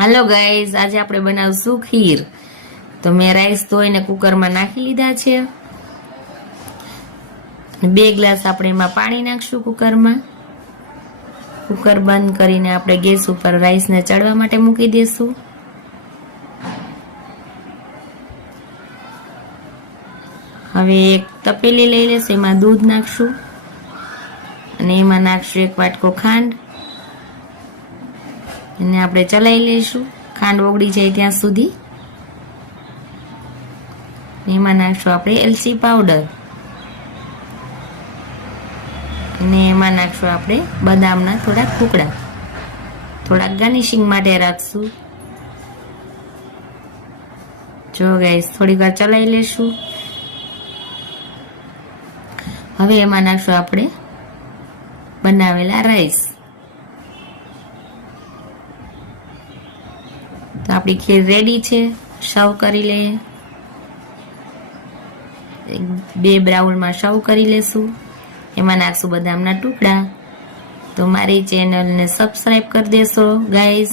Hello guys, આજે આપણે બનાવશું ખીર। તો મેં રાઈસ ધોઈને કુકરમાં નાખી લીધા છે। 2 ગ્લાસ આપણે એમાં પાણી નાખશું કુકરમાં। કુકર બંધ કરીને આપણે ગેસ ઉપર રાઈસને ચડવા માટે મૂકી દેશું। હવે એક તપેલી લઈ લેશું, એમાં દૂધ નાખશું અને એમાં નાખશું 1 વાટકો ખાંડ। એને આપણે ચલાવી લઈશું ખાંડ ઓગળી જાય ત્યાં સુધી। એમાં નાખશું આપણે એલચી પાવડર અને એમાં નાખશું આપણે બદામના થોડા ટુકડા, થોડા ગાર્નિશિંગ માટે રાખશું। જો ગાઈસ, થોડી વાર ચલાવી લેશું। હવે એમાં નાખશું આપણે બનાવેલા રાઈસ। તો આપણી ખીર રેડી છે, સર્વ કરી લઈએ। 2 બાઉલમાં સર્વ કરી લેશું। એમાં નાખશું બદામના ટુકડા। તો મારી ચેનલને સબસ્ક્રાઇબ કરી દેશો ગાઈસ।